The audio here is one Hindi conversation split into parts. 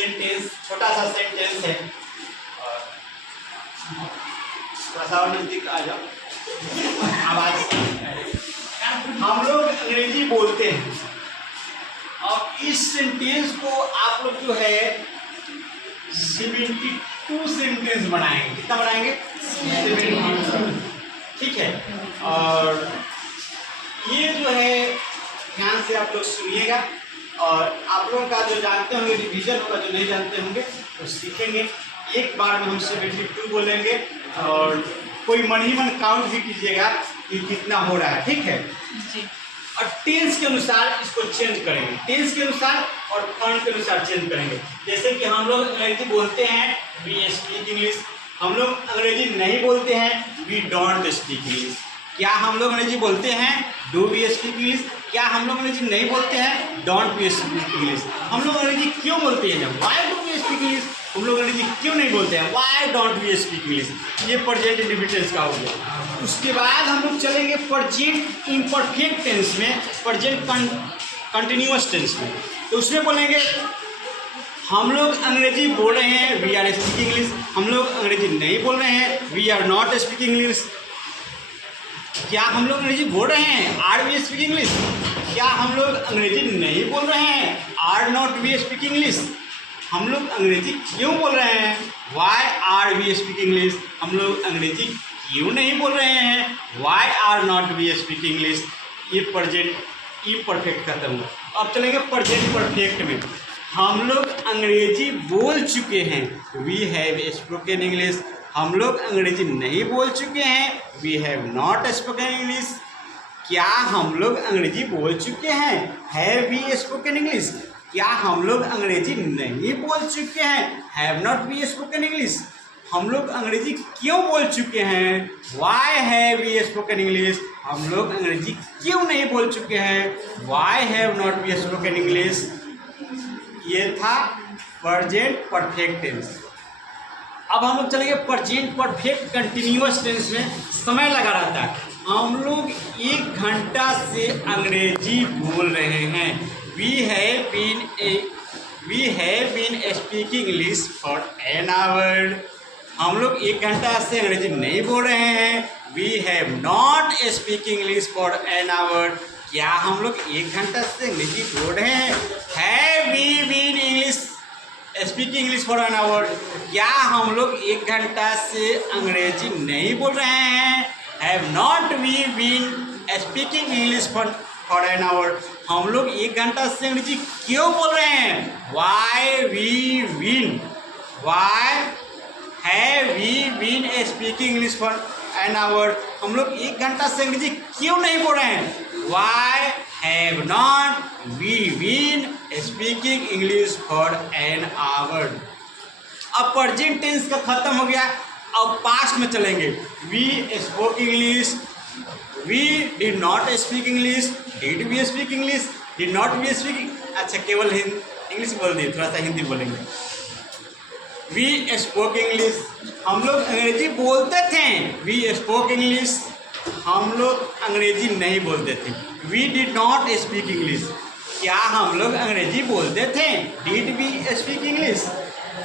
सेंटेंस, छोटा सा सेंटेंस है और थोड़ा सा और नजदीक आ जाओ आवाज। हम लोग अंग्रेजी बोलते हैं और इस सेंटेंस को आप लोग जो है 72 सेंटेंस बनाएंगे। कितना बनाएंगे? 72। ठीक है, और ये जो है ध्यान से आप लोग सुनिएगा और आप लोगों का जो जानते होंगे रिवीजन होगा, जो नहीं जानते होंगे तो सीखेंगे। एक बार में हम 72 बोलेंगे और कोई मन ही मन काउंट भी कीजिएगा कि कितना हो रहा है। ठीक है जी। और टेंस के अनुसार इसको चेंज करेंगे, टेंस के अनुसार और फॉर्म के अनुसार चेंज करेंगे। जैसे कि हम लोग अंग्रेजी बोलते हैं वी स्पीक इंग्लिश, हम लोग अंग्रेजी नहीं बोलते हैं वी डोंट स्पीक इंग्लिश। क्या हम लोग अंग्रेजी बोलते हैं डू वी स्पीक इंग्लिश? क्या हम लोग अंग्रेजी नहीं बोलते हैं डोंट वी स्पीक इंग्लिश? हम लोग अंग्रेजी क्यों बोलते हैं why do we speak English? हम लोग अंग्रेजी क्यों नहीं बोलते हैं why don't we speak English? ये प्रेजेंट इंडिफिनिट का हो गया। उसके बाद हम लोग चलेंगे प्रेजेंट इम्परफेक्ट टेंस में, प्रेजेंट कंटिन्यूअस टेंस में। तो उसमें बोलेंगे हम लोग अंग्रेजी बोल रहे हैं वी आर स्पीकिंग इंग्लिश, हम लोग अंग्रेजी नहीं बोल रहे हैं we are not speaking English. क्या हम लोग अंग्रेजी बोल रहे हैं आर वी स्पीकिंग इंग्लिश? क्या हम लोग अंग्रेजी नहीं बोल रहे हैं are not we speaking English? हम लोग अंग्रेजी क्यों बोल रहे हैं why are we speaking English? हम लोग अंग्रेजी क्यों नहीं बोल रहे हैं why are not we speaking English? ये प्रेजेंट इम्परफेक्ट खत्म हुआ। अब चलेंगे प्रेजेंट परफेक्ट में। हम लोग अंग्रेजी बोल चुके हैं वी हैव स्पोकन इंग्लिश, हम लोग अंग्रेजी नहीं बोल चुके हैं we have not spoken English. क्या हम लोग अंग्रेजी बोल चुके हैं हैव वी स्पोकन इंग्लिश? क्या हम लोग अंग्रेजी नहीं बोल चुके हैं have not we spoken English? हम लोग अंग्रेजी क्यों बोल चुके हैं why have we spoken English? हम लोग अंग्रेजी क्यों नहीं बोल चुके हैं why have not we spoken English? ये था प्रेजेंट परफेक्ट टेंस। अब हम लोग चलेंगे प्रेजेंट परफेक्ट कंटिन्यूअस टेंस में। समय लगा रहता है, हम लोग 1 घंटा से अंग्रेजी बोल रहे हैं we have been speaking English for an hour. हम लोग 1 घंटा से अंग्रेजी नहीं बोल रहे हैं we have not speaking English for an hour. क्या हम लोग 1 घंटा से अंग्रेजी बोल रहे हैं have we been English speaking English for an hour? क्या हम लोग 1 घंटा से अंग्रेजी नहीं बोल रहे हैं have not we been speaking English for an hour? हम लोग 1 घंटा से अंग्रेजी क्यों बोल रहे हैं why we been why have we been speaking English for an hour? हम लोग 1 घंटा से अंग्रेजी क्यों नहीं बोल रहे हैं why have not we been speaking English for an hour? अब प्रेजेंट टेंस का खत्म हो गया। अब पास्ट में चलेंगे we spoke English, we did not speak English, did we speak English, did not we speak. अच्छा केवल इंग्लिश बोल दिए, थोड़ा सा हिंदी बोलेंगे। वी स्पोक इंग्लिश, हम लोग अंग्रेजी बोलते थे वी स्पोक इंग्लिश, हम लोग अंग्रेजी नहीं बोलते थे we did not speak English. क्या हम लोग अंग्रेजी बोलते थे डिड वी स्पीक इंग्लिश?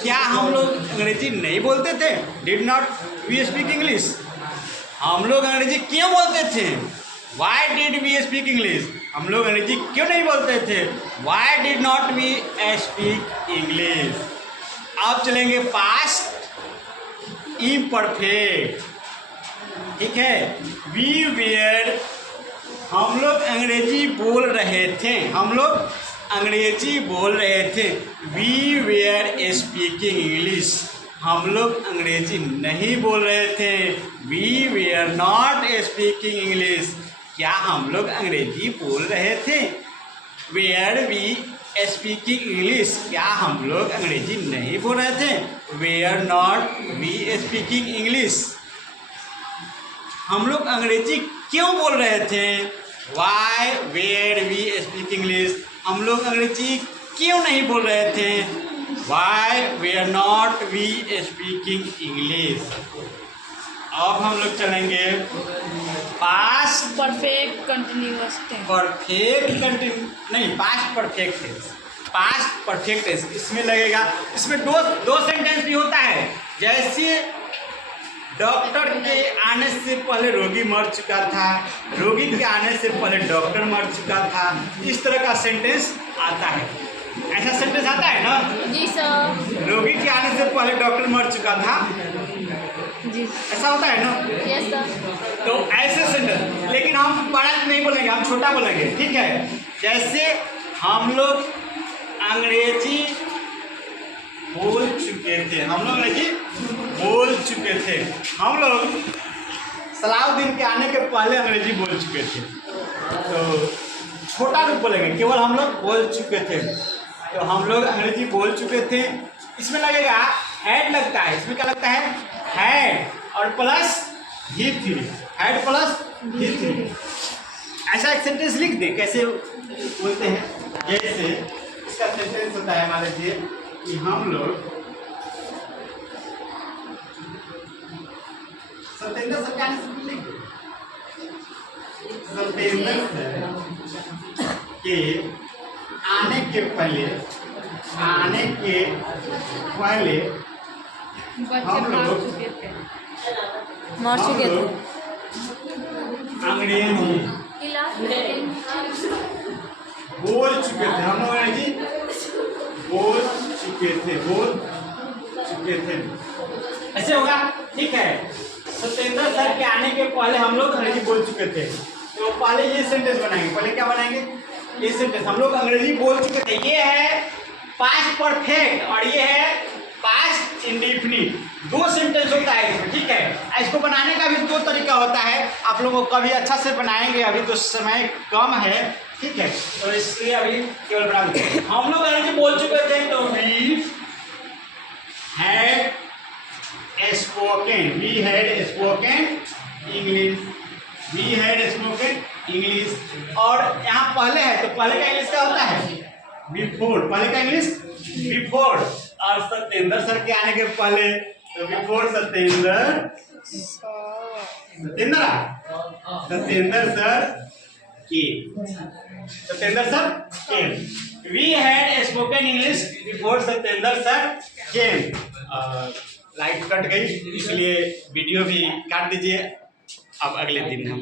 क्या हम लोग अंग्रेजी नहीं बोलते थे did not we speak English? हम लोग अंग्रेजी क्यों बोलते थे why did we speak English? हम लोग अंग्रेजी क्यों नहीं बोलते थे why did not we speak English? अब चलेंगे पास्ट इम्परफेक्ट। ठीक है, वी वेयर, हम लोग अंग्रेजी बोल रहे थे, हम लोग अंग्रेजी बोल रहे थे वी वेयर स्पीकिंग इंग्लिश, हम लोग अंग्रेजी नहीं बोल रहे थे we were not speaking English. क्या हम लोग अंग्रेजी बोल रहे थे वेयर वी स्पीकिंग इंग्लिश? क्या हम लोग अंग्रेजी नहीं बोल रहे थे were not we speaking English? हम लोग अंग्रेजी क्यों बोल रहे थे why were we speak English? हम लोग अंग्रेजी क्यों नहीं बोल रहे थे why were not we speaking English? अब हम लोग चलेंगे past perfect continuous tense, perfect continuous नहीं past perfect tense. Past perfect इसमें लगेगा। इसमें दो सेंटेंस भी होता है, जैसे डॉक्टर के आने से पहले रोगी मर चुका था, रोगी के आने से पहले डॉक्टर मर चुका था, इस तरह का सेंटेंस आता है। ऐसा सेंटेंस आता है ना? जी सर। रोगी के आने से पहले डॉक्टर मर चुका था, जी ऐसा होता है ना? Yes sir. तो ऐसे सेंटेंस, लेकिन हम बड़ा नहीं बोलेंगे, हम छोटा बोलेंगे, ठीक है? जैसे हम लोग अंग्रेजी बोल चुके थे, हम लोग सलाउद्दीन के आने के पहले अंग्रेजी बोल चुके थे। तो छोटा रूप बोलेंगे, केवल हम लोग बोल चुके थे, तो हम लोग अंग्रेजी बोल चुके थे। इसमें लगेगा हैड लगता है, इसमें क्या लगता है? हैड और plus he three, had plus he three. ऐसा एक सेंटेंस लिख दे, कैसे बोलते हैं? जैसे इसका सेंटेंस होता है, मान लीजिए कि हम लोग सत्येंद्र सर क्या लिख दो, सत्येंद्र सर के आने के पहले हम लोग मर चुके थे। अंग्रेजी बोल चुके थे, हम लोग अंग्रेजी बोल चुके थे। ऐसे होगा, ठीक है? सत्येंद्र सर के आने के पहले हम लोग अंग्रेजी बोल चुके थे, तो पहले ये सेंटेंस बनाएंगे। पहले क्या बनाएंगे? ये सेंटेंस, हम लोग अंग्रेजी बोल चुके थे। ये है पास्ट परफेक्ट और ये है पास्ट इंडेफिनिट। दो सेंटेंस होता है इसमें, ठीक है? इसको बनाने का भी दो तरीका होता है, आप लोगों को कभी अच्छा से बनाएंगे, अभी तो समय कम है, ठीक है? तो इसलिए अभी केवल बना देते हैं। हम लोग अंग्रेजी बोल चुके थे, तो वी हैड स्पोकन इंग्लिश। और यहाँ पहले है, तो पहले का इंग्लिश क्या होता है? बिफोर। पहले का इंग्लिश बिफोर। और सत्येंद्र सर के आने के पहले, तो before Satyendra sir came. We had spoken English before Satyendra sir came. Light cut गई, इसलिए वीडियो भी काट दीजिए। अब अगले दिन हम